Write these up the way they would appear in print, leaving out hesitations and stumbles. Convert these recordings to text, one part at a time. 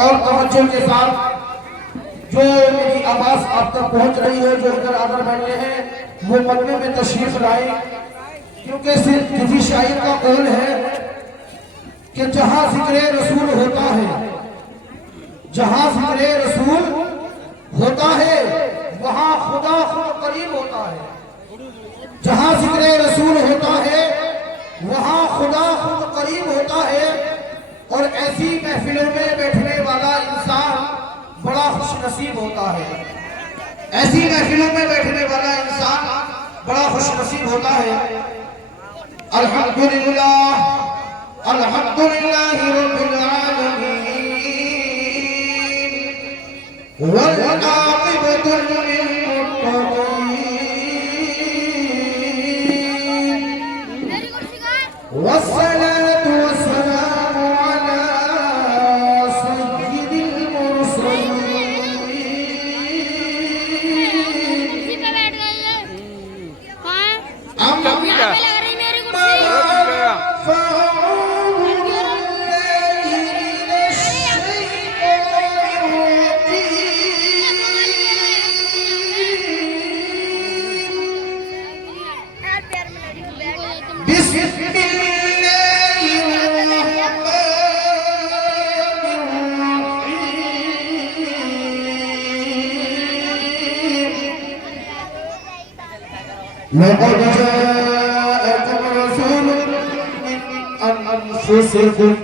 اور توجہ کے ساتھ جو میری آواز آپ تک پہنچ رہی ہے، جو ادھر آدر بیٹھے ہیں وہ مجمع میں تشریف لائیں، کیونکہ صرف کسی شاعر کا قول ہے کہ جہاں ذکر رسول ہوتا ہے، جہاں ذکر رسول ہوتا ہے وہاں خدا خود قریب ہوتا ہے، جہاں ذکر رسول ہوتا ہے وہاں خدا خود قریب ہوتا ہے۔ اور ایسی محفلوں میں بیٹھنے والا انسان بڑا خوش نصیب ہوتا ہے، ایسی محفلوں میں بیٹھنے والا انسان بڑا خوش نصیب ہوتا ہے۔ الحمدللہ الحمدللہ رب العالمین والعاقبۃ للمتقین والصلاة والسلام على سید المرسلین۔ لقد جاءكم رسول من أنفسكم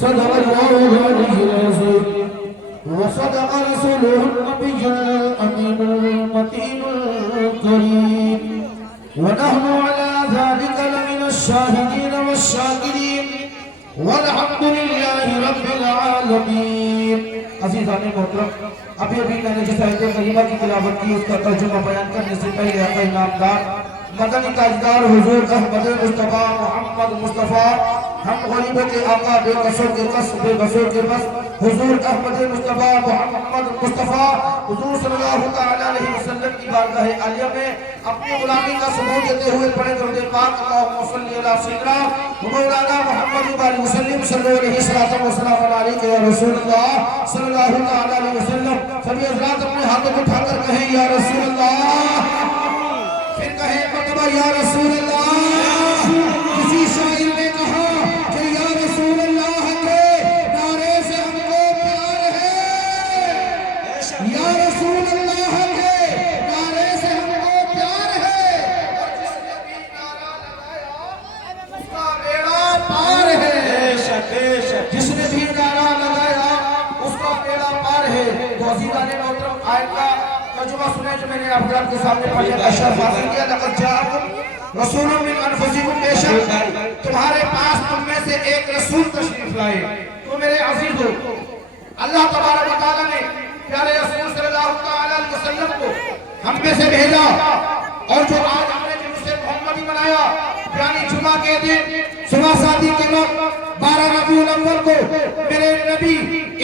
صدق الله عليه العظيم وصدق رسوله النبي الأمين المتين الكريم ونحن على ذلك لمن الشاهدين والشاكرين والحمد لله رب العالمين۔ عزیزان محترم، ابھی میں نے جس آیت کریمہ کی تلاوت کی اس کا ترجمہ بیان کرنے سے پہلے آقا انعامدار مدنی تاجدار حضور احمد مصطفیٰ محمد مصطفیٰ، ہم غریبوں کے آقا بے قصور کے قص بے بصور کے بس حضور احمد مصطفیٰ محمد مصطفیٰ حضور صلی اللہ تعالیٰ علیہ وسلم کی بارگاہ عالیہ میں اپنی غلامی کا ثبوت دیتے ہوئے پڑھے درود پاک اللہم صلی علی سیدنا مولانا محمد علیہ وسلم صلی اللہ علیہ وسلم علیہ یا رسول اللہ صلی اللہ تعالیٰ علیہ وسلم۔ سبھی حضرات اپنے ہاتھوں کو اٹھا کر کہیں یا رسول اللہ، پھر کہیں مرتبہ یا رسول اللہ۔ کسی شاعر نے کہا کہ یا رسول اللہ کے نعرے سے ہم کو پیار ہے، یا رسول اللہ کے نعرے سے ہم کو پیار ہے، اور جس نے بھی نعرہ لگایا اس کا بیڑا پار ہے، جس نے بھی نعرہ لگایا اس کا بیڑا پار ہے۔ تو عزیزان محترم، آیت کا ترجمہ سنیں جو میں نے آپ کے سامنے پڑھنے کا شرف حاصل کیا۔ لقد جاءکم رسول من انفسکم، بے شک تمہارے پاس تم میں سے ایک رسول تشریف لائے۔ تو میرے عزیزو، اللہ تبارک و تعالیٰ نے پیارے رسول صلی اللہ تعالیٰ علیہ وسلم کو ہم میں سے بھیجا، اور جو آج ہم نے جلوس محمدی منایا، یعنی جمعہ کے دن صبح شادی کے وقت 12 ربیع الاول کو میرے نبی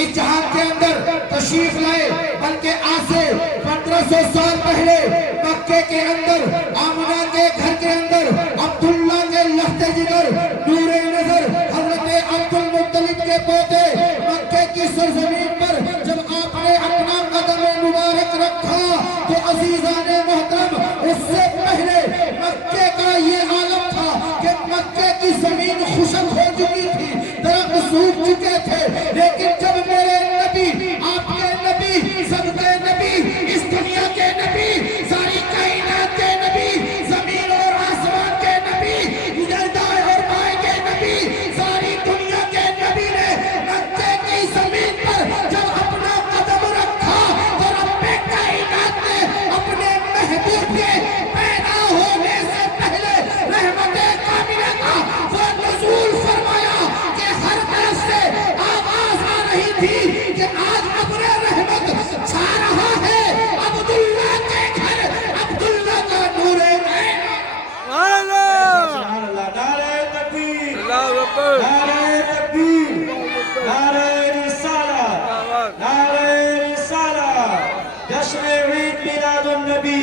اس جہان کے اندر تشریف لائے، بلکہ آج سے 1500 سال پہلے مکے کے اندر آمنہ کے گھر کے اندر عبداللہ کے لخت جگر نور نظر حضرت عبدالمطلب کے پوتے مکے کی سرزمین پر جب آپ نے اپنا قدم مبارک رکھا تو عزیزان محترم، اس سے پہلے مکے کا یہ عالم تھا کہ مکے کی زمین خشک ہو چکی تھی، درخت سوکھ چکے تھے، لیکن جب میرے نبی، آپ کے نبی، سب کے نبی، اس دنیا کے نبی، ساری کائنات کے نبی، زمین اور آسمان کے نبی، ادھر دائیں اور بائیں کے نبی، ساری دنیا کے نبی نے مکے کی زمین پر جب اپنا قدم رکھا تو رب کائنات نے اپنے محبوب کے پیدا ہونے سے پہلے رحمت کاملہ کا وہ نزول فرمایا کہ ہر طرف سے آواز آ رہی تھی کہ آج ابر رحمت چھا رہا ہے، عبداللہ کے گھر عبداللہ کا نور عین۔ نعرہ تکبیر، نعرہ تکبیر، نعرہ رسالہ، نعرہ رسالہ، جشن عید میلاد النبی،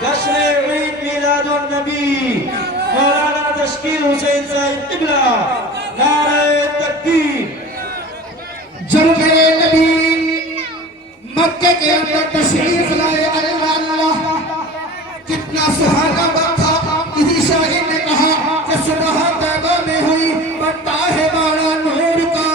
جشن عید میلاد النبی، مولانا تشکیل حسین صاحب قبلہ، نعرہ تکبیر۔ جب میرے نبی مکے کے اندر تشریف لائے، اللہ اللہ کتنا سہانا وقت تھا۔ کسی شاعر نے کہا کہ صبح طیبہ میں ہوئی بٹا ہے بارہ نور کا،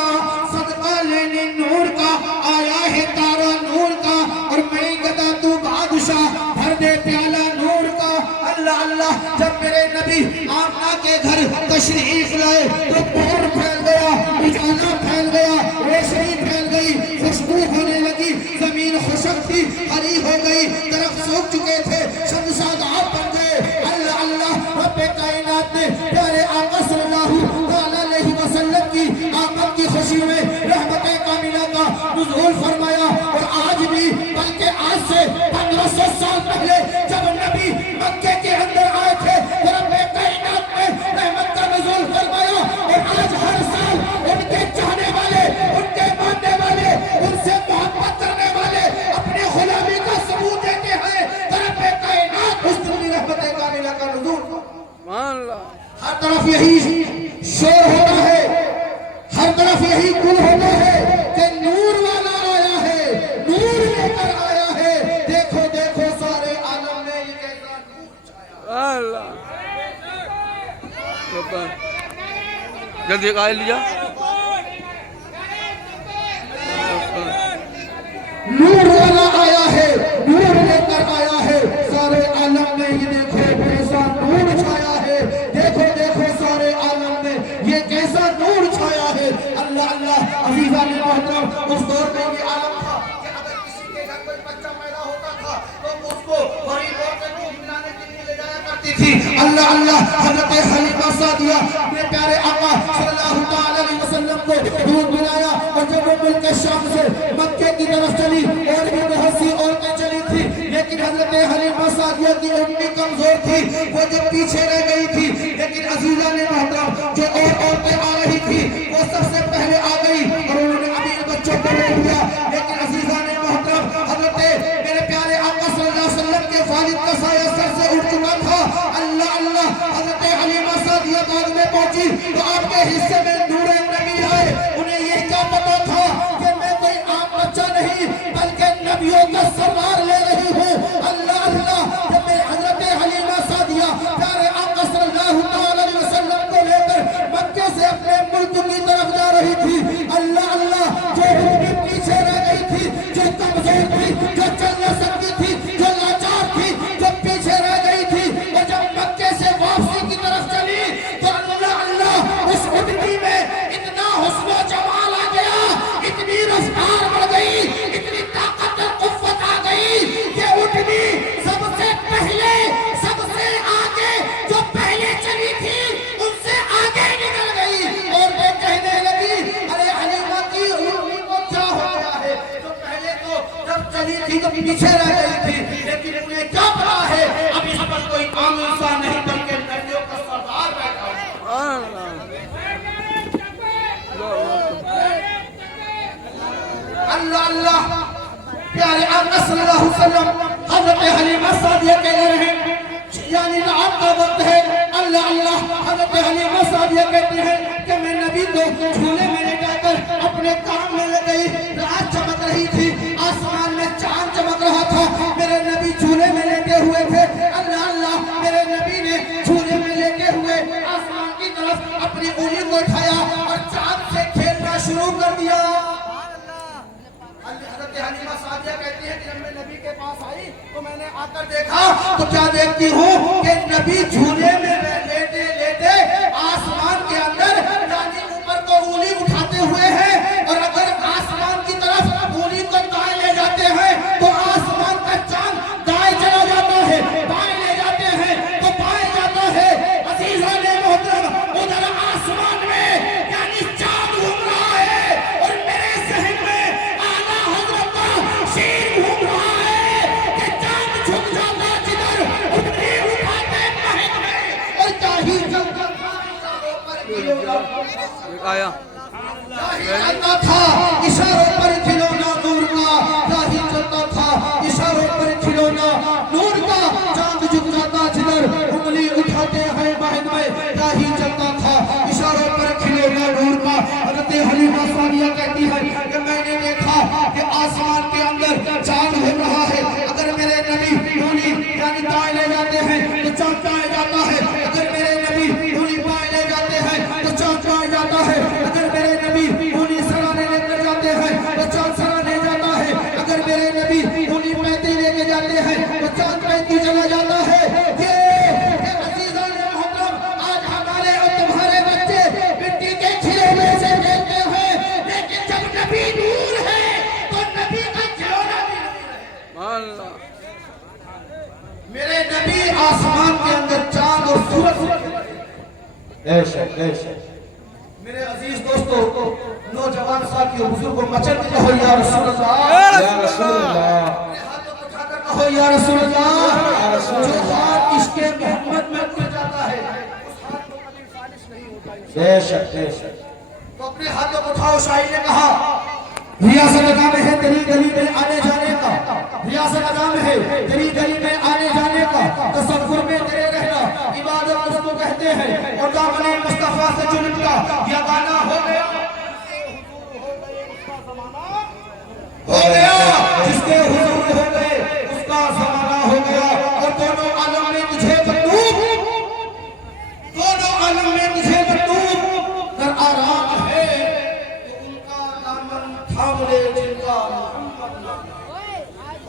صدقہ لینے نور کا، آیا ہے تارا نور کا، اور میں گدا تو بادشاہ بھر دے پیالہ نور کا۔ اللہ اللہ جب میرے نبی آمنہ کے گھر تشریف لائے تو پور پھیل گیا، اجالا پھیل گیا، ریشمی پھیل گئی، خوشبو ہونے لگی، زمین خشک تھی، ہری ہو گئی، درخت سوکھ چکے تھے، شمشاد آپ بن گئے۔ اللہ اللہ رب کائنات نے پیارے آقا صلی اللہ علیہ وسلم کی آمد کی خوشی میں رحمت کاملہ کا نزول فرمایا، اور آج بھی بلکہ آج سے 1500 سال پہلے جب نبی مکے کے اندر آئے تھے رب کائنات نے رحمت کا نزول فرمایا، اور آج ہر سال ان کے چاہنے والے، ان کے ماننے والے، ان سے محبت کرنے والے اپنے غلامی کا ثبوت دیتے ہیں کہ رب کائنات اس دن رحمت کاملہ کا نزول۔ ہر طرف یہی شور ہوتا ہے، ہر طرف یہی گل ہوتا ہے کہ نور والا آیا ہے، نور لے کر آیا ہے، دیکھو دیکھو سارے عالم میں یہ کیسا نور چھایا۔ جلدی قائل لیا نور والا آیا ہے، نور لے کر آیا ہے، سارے عالم میں یہ دیکھو کیسا نور چھایا ہے، دیکھو دیکھو سارے عالم میں یہ کیسا نور چھایا ہے۔ اللہ اللہ عزیزان محترم، اس دور میں یہ عالم تھا کہ اگر کسی کے گھر کوئی بچہ پیدا ہوتا تھا تو اس کو بڑی عورتیں دودھ پلانے کے لیے لے جایا کرتی تھی۔ اللہ اللہ حضرت حلیمہ سعدیہ اپنے پیارے آقا صلی اللہ علیہ وسلم کو دودھ پلایا، اور جب وہ ملک شام سے مکے کی طرف چلی اور بھی بہت سی عورتیں چلی تھی، لیکن حضرت حلیمہ سعدیہ کی امی کمزور تھی، وہ جب پیچھے رہ گئی تھی، لیکن عزیزان محترم جو اور عورتیں آ رہی تھی وہ سب سے پہلے آ گئی اور انہوں نے ابھی بچوں کو روک دیا۔ لیکن عزیزان محترم حضرت میرے پیارے آقا صلی اللہ علیہ وسلم کے والد کا سایہ سر سے اٹھ چکا تھا۔ اللہ اللہ حضرت حلیمہ سعدیہ بعد میں پہنچی تو آپ کے حصے میں نور نبی آئے۔ انہیں یہ کیا پتا تھا کہ میں کوئی عام بچہ نہیں بلکہ نبیوں کا سردار لے رہی ہوں۔ اللہ اللہ جب میں حضرت حلیمہ سعدیہ پیارے آقا صلی اللہ علیہ وسلم کو لے کر مکے سے اپنے ملک کی طرف جا رہی تھی، اللہ اللہ جو بھی پیچھے رہ گئی تھی، جو کمزور تھی، جو چل نہ سکتی تھی، جو لاچار تھی، جو پیچھے رہ گئی تھی، اور جب مکے سے واپسی کی طرف چلی تو اللہ اللہ اس اٹھنی میں اتنا حسن و جمال آ گیا، اتنی رفتار بڑھ گئی، اتنی طاقت اور قوت آ گئی کہ اٹھنی سب سے پہلے، سب سے آگے جو پہلے چلی تھی ان سے آگے نکل گئی، اور وہ کہنے لگی ارے حلیمہ کی اٹھنی کو کیا ہو گیا ہے، جو پہلے تو جب چلی تھی تو پیچھے رہ گئی تھی، لیکن انہیں کیا پتا ہے اب اس پر کوئی عام انسان نہیں بلکہ نبیوں کا سردار بیٹھا ہے۔ اللہ اللہ پیارے آقا صلی اللہ علیہ وسلم حضرت حلیمہ سعدیہ کہہ رہے ہیں یعنی رات کا وقت ہے، اللہ اللہ حضرت حلیمہ سعدیہ کہتے ہیں کہ میں نبی کو جھولے میں لے جا کر اپنے کام میں لے گئی، رات چمک رہی تھی، آسمان میں چاند چمک رہا تھا، میرے نبی جھولے میں لیٹے ہوئے تھے۔ اللہ اللہ میرے نبی نے جھولے میں لیٹے ہوئے آسمان کی طرف اپنی انگلی کو اٹھایا اور چاند سے کھیلنا شروع کر دیا۔ حضرت حلیمہ سعدیہ کہتی ہے کہ جب میں نبی کے پاس آئی تو میں نے آ کر دیکھا تو کیا دیکھتی ہوں کہ نبی جھولے میں لیٹے لیٹے آسمان کے اندر یعنی اوپر کو انگلی اٹھاتے ہوئے ہیں، اور اگر آسمان کی طرف انگلی کو دائیں لے جاتے ہیں تو آسمان کا چاند دائیں چلا جاتا ہے، بائیں لے جاتے ہیں تو بائیں جاتا ہے۔ عزیزان محترم ادھر آسمان میں یعنی چاند گھوم رہا ہے، اور میرے ذہن میں اعلیٰ حضرت کا شیر گھوم رہا ہے کہ چاند جھک جاتا جدھر اٹھتے اٹھاتے مہک میں، اور کیا ہی بے شک بے شک میرے عزیز دوستو، نوجوان ساتھیوں، بزرگوں، مچل کے کہو یا رسول اللہ، یا رسول اللہ، اپنے ہاتھوں کو اٹھا کر کہو یا رسول اللہ۔ جو ہاتھ عشق محمد میں اٹھ جاتا ہے اس ہاتھ کو کبھی خالص نہیں ہوتا ہے۔ بے شک بے شک تو اپنے ہاتھوں کو اٹھاؤ، شاعر نے کہا ریاست ادا میں ہے تیری گلی میں آنے جانے کا، ریاست ادا میں ہے تیری گلی میں آنے جانے کا، تصور میں تیرے رہنا عبادت اس کو کہتے ہیں، اور دامن مصطفیٰ سے جو نکلا یہ گانا ہو گیا جس کے حضور ہو گئے اس کا زمانہ ہو گیا، اور دونوں عالم میں تجھے مطلوب، دونوں عالم میں تجھے مطلوب در آرام ہے، تو ان کا دامن تھام لے جن کا محمد نام ہے،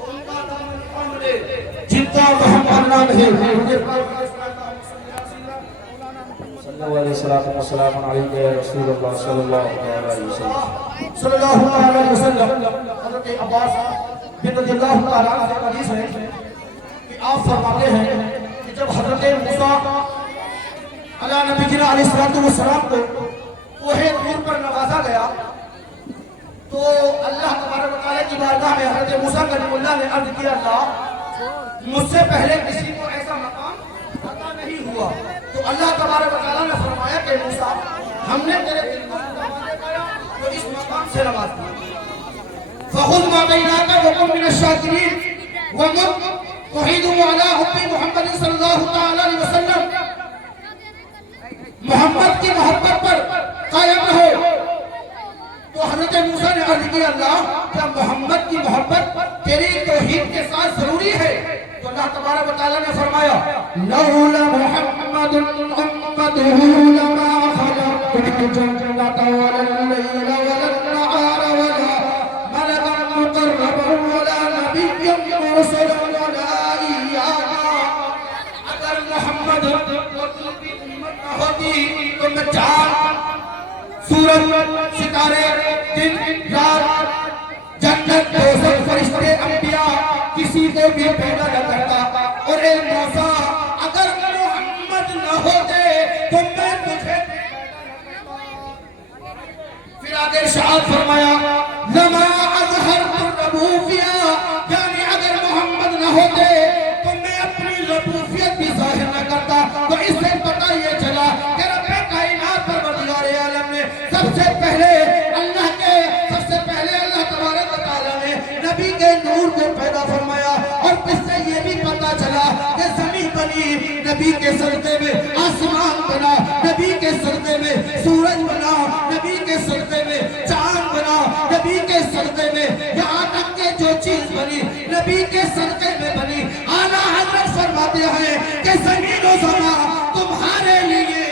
ان کا دامن تھام لے جن کا محمد نام ہے۔ صلی اللہ علیہ وسلم علیکہ یا رسول اللہ صلی اللہ علیہ وسلم صلی اللہ علیہ وسلم۔ حضرت عباس بن رضی اللہ تعالیٰ عنہ سے حدیث ہے کہ آپ فرماتے ہیں کہ جب حضرت موسیٰ علیہ نبی علیہ السلام کو کوہ طور پر نوازا گیا تو اللہ تبارک و تعالیٰ کی بارگاہ میں حضرت موسیٰ کلیم اللہ نے عرض کیا، اللہ مجھ سے پہلے کسی کو ایسا مقام عطا نہیں ہوا، تو اللہ تبارک و تعالیٰ نے فرمایا کہ موسیٰ ہم نے تیرے دل کو نوازا گیا تو اس مقام سے نواز دیا، فخذ ما بیناک وکن من الشاکرین ومن توحیدهم علی حب محمد صلی اللہ تعالی علیہ وسلم، محمد کی محبت پر قائم رہو۔ تو حضرت موسیٰ نے عرض کیا، اللہ کیا محمد کی محبت تیری توحید کے ساتھ ضروری ہے؟ تو اللہ تبارک و تعالیٰ نے فرمایا، لولا محمد امتہ لما خلقت الجنة ولا اللیل ولا النہار ولا ملکا مقربا ولا نبیا مرسلا ولا ایانا۔ اگر محمد اور تم کی امت نہ ہوتی تو میں چاند، سورج، ستارے، دن، رات، جنت، دوزخ، فرشتے، انبیاء کسی کو بھی پیدا نہ کرتا، اور اے موسیٰ اگر محمد نہ ہوتے تو میں تجھے پھر آگے ارشاد فرمایا، لما اظہرت الربوبیہ، یعنی اگر محمد نہ ہوتے تو میں اپنی ربوبیت بھی ظاہر نہ کرتا۔ تو اس سے پتہ یہ چلا کہ رب کائنات پروردگار عالم نے سب سے پہلے اللہ تبارک و تعالیٰ نے نبی کے نور کو پیدا فرمایا، اور اس سے یہ بھی پتا چلا کہ زمین بنی نبی کے سجدے میں، آسمان بنا نبی کے سجدے میں، سورج بنا نبی کے سجدے میں، چاند بنا نبی کے سجدے میں، یہاں تک کہ جو چیز بنی نبی کے سجدے میں بنی۔ اعلیٰ حضرت فرماتے ہیں کہ زمین و زمان تمہارے لیے،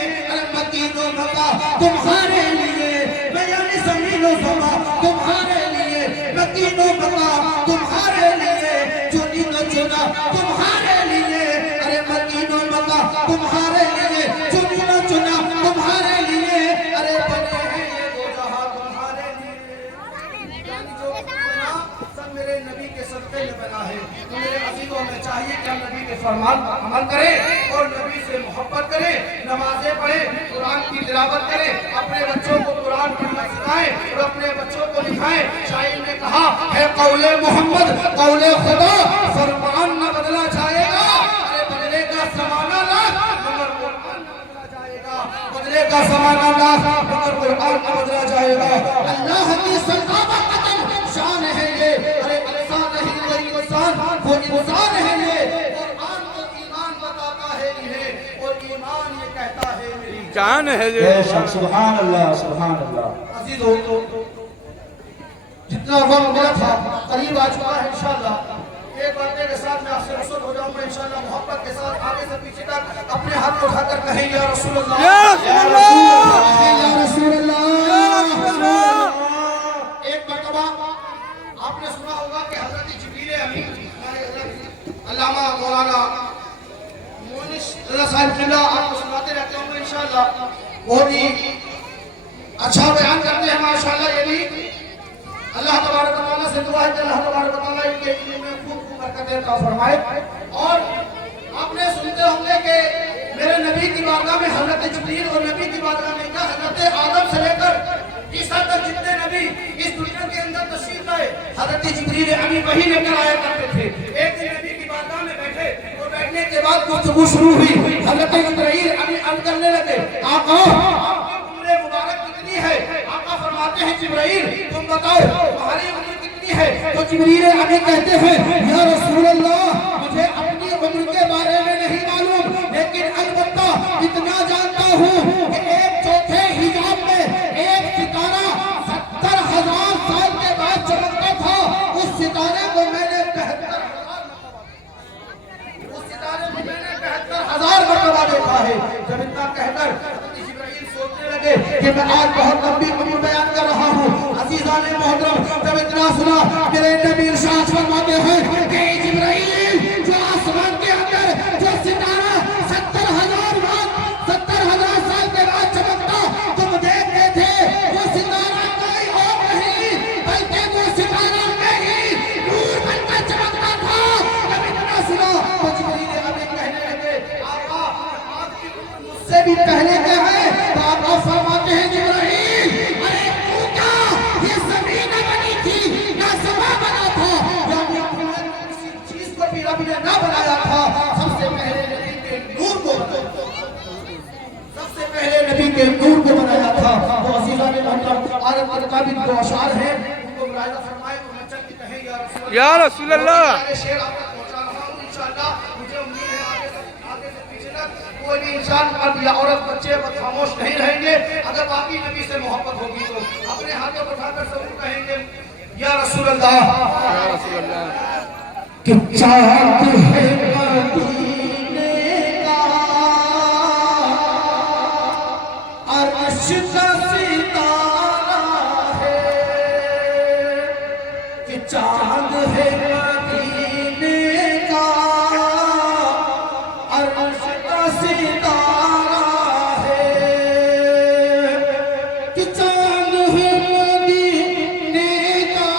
مکین و مکہ تمہارے لیے، یعنی زمین و زمان تمہارے لیے، مکین و مکہ تمہارے لیے، چنی و چنا تمہارے لیے، ارے مکین و مکہ تمہارے لیے، چنی و چنا تمہارے لیے، ارے بنے ہیں یہ دو جہاں تمہارے لیے، یعنی جو بنا سب میرے نبی کے صدقے میں بنا ہے۔ تو میرے عزیزوں میں چاہیے کہ ہم نبی کے فرمان پر عمل کریں اور نبی سے محبت کریں، نمازیں پڑھیں، قرآن کی تلاوت کریں، اپنے بچوں کو قرآن پڑھنا سکھائیں اور اپنے بچوں کو لکھائیں۔ شاعر نے کہا ہے قول محمد قول خدا، فرمان نہ بدلا جائے گا، ارے بدلے کا زمانہ لاکھ مگر قرآن نہ بدلا جائے گا، بدلے کا زمانہ لاکھ مگر قرآن نہ بدلا جائے گا۔ اللہ کی سلطنت شان ہے یہ، ارے انسان نہیں کوئی انسان، وہ انسان ہے یہ، قرآن تو ایمان بتاتا ہے انہیں، اور ایمان یہ کہتا ہے میری جان ہے بے یہ۔ شک سبحان اللہ سبحان اللہ۔ عزیزو جتنا وقت ملا تھا قریب آ چکا ہے، انشاءاللہ ایک باتیں کے ساتھ میں آپ سے رسول ہو جاؤں گا انشاءاللہ، محبت کے ساتھ آگے سے پیچھے تک اپنے ہاتھ اٹھا کر کہیں یا رسول اللہ، یا رسول اللہ، یا رسول اللہ، یا رسول اللہ۔ ایک مرتبہ آپ نے سنا ہوگا کہ حضرت جبریل امین علامہ مولانا مونس رضا صاحب قبلہ آپ کو سناتے رہتے ہوں گے انشاءاللہ، بہت ہی اچھا بیان کرتے ہیں ماشاءاللہ۔ یہ بھی اللہ تبارک و تعالیٰ سے دعا ہے کہ اللہ تبارک و تعالیٰ ان کے علم میں خوب برکتیں عطا فرمائے۔ اور آپ نے سنتے ہوں گے کہ میرے نبی کی بارگاہ میں حضرت جبریل اور نبی کی بارگاہ میں کیا حضرت آدم سے لے کر عیسیٰ تک جتنے نبی اس دنیا کے اندر تشریف لائے حضرت جبریل امین وحی لے کر آیا کرتے تھے. ایک دن نبی کی بارگاہ میں بیٹھے اور بیٹھنے کے بعد گفتگو شروع ہوئی. حضرت جبریل امین عرض کرنے لگے آقا آپ کی عمر مبارک کتنی ہے؟ آقا فرماتے ہیں جبریل تم بتاؤ تمہاری عمر کتنی ہے؟ تو جبریل امین کہتے ہیں یا رسول اللہ مجھے اپنی عمر کے بارے میں نہیں معلوم لیکن البتہ اتنا جانتا ہوں کہ ایک چوتھے حجاب میں ایک ستارہ 70,000 سال کے بعد چمکتا تھا. اس ستارے کو میں نے 73,000 مرتبہ دیکھا ہے. جب اتنا کہہ کر جبرائیل سوچنے لگے کہ میں آج بہت لمبی عمر بیان کر رہا ہوں. عزیزان محترم جب اتنا سنا میرے نبی ارشاد فرماتے ہیں کہ جبرائیل جو آسمان کے اندر جو ستارہ 70,000 سال کے بعد چمکتا تم دیکھتے تھے وہ ستارہ کوئی اور نہیں بلکہ وہ ستارہ میں ہی نور بن کر چمکتا تھا. جب اتنا سنا تو جبرائیل امین کہنے لگے آقا آپ کی عمر مجھ سے بھی پہلے کیا ہے؟ تو آقا فرماتے ہیں جبرائیل ارے تو کیا یہ زمین بنی تھی یا سما بنا تھا یا کسی چیز کو بھی رب نے نہ بنایا تھا. سب سے پہلے نبی کے نور کو بنایا تھا. تو عزیزان محترم عالم القابل دو اشعار ہیں ان کو ملاحظہ فرمائے اور مچل کی کہیں یا رسول اللہ میں شعر آپ تک پہنچا رہا ہوں. انشاءاللہ مجھے امید ہے آگے سے پیچھے تک کوئی بھی انسان مرد یا عورت بچے خاموش نہیں رہیں گے. اگر واقعی نبی سے محبت ہوگی تو اپنے ہاتھوں کو اٹھا کر ضرور کہیں گے یا رسول اللہ کہ چاند ہے مدینے کا عرش کا ستارہ ہے کہ چاند ہے مدینے کا عرش کا ستارہ ہے کہ چاند ہے مدینے کا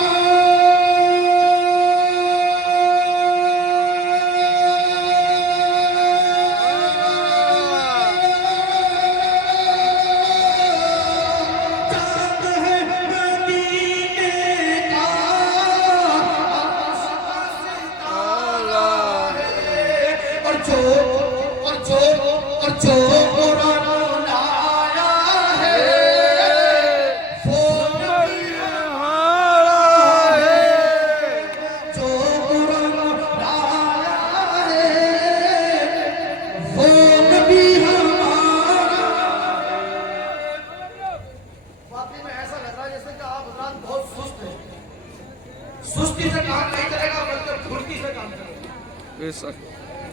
سستی سے کام نہیں کرے گا بلکہ پھرتی سے کام کرے گا.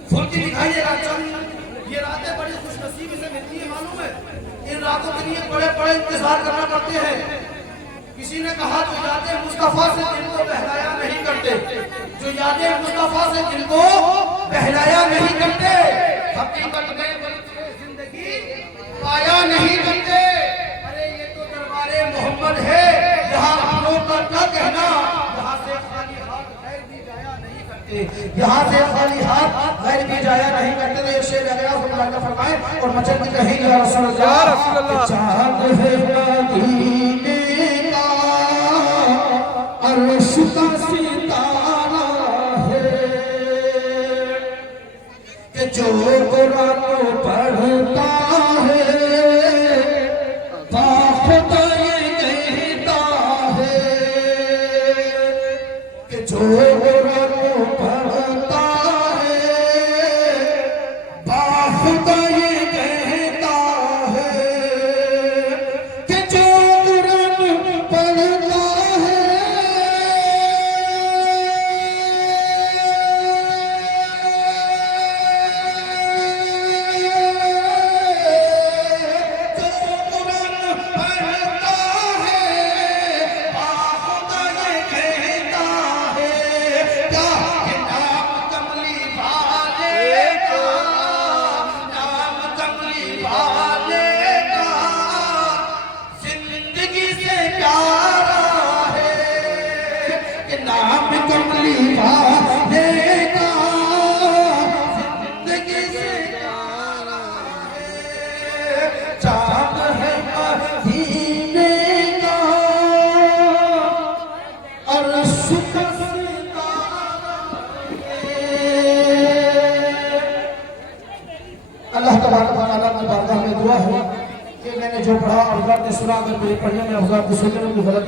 پھرتی دکھائی دے گا. چند یہ راتیں بڑی خوش نصیبی سے ملتی ہیں معلوم ہے. ان راتوں کے لیے بڑے بڑے انتظار کرنا پڑتے ہیں. کسی نے کہا جو یادیں مصطفیٰ سے دل کو بہلایا نہیں کرتے جو یادیں مصطفیٰ سے دل کو بہلایا نہیں کرتے حقیقت میں بلکہ زندگی پایا نہیں کرتے. ارے یہ تو دربار محمد ہے یہاں ہم لوگ کا کیا کہنا. یہاں سے خالی ہاتھ غیر بھی جایا نہیں کرتے. یہاں سے خالی ہاتھ غیر بھی جایا نہیں کرتے. تو یہ شعر لگیا فرمایا فرمائے اور مچل کی کہیں یا رسول اللہ چاند ہے مدینے کا عرش کا ستارہ ہے کہ جو قرآن پڑھتا ہے باخدا یہ کہتا ہے کہ جو قرآن پڑھتا ہے باخدا یہ کہتا ہے کہ جو قرآن پڑھتا ہے نے سنا کر میرے پڑھنے میں افضل کو سننے میں بھی غلطی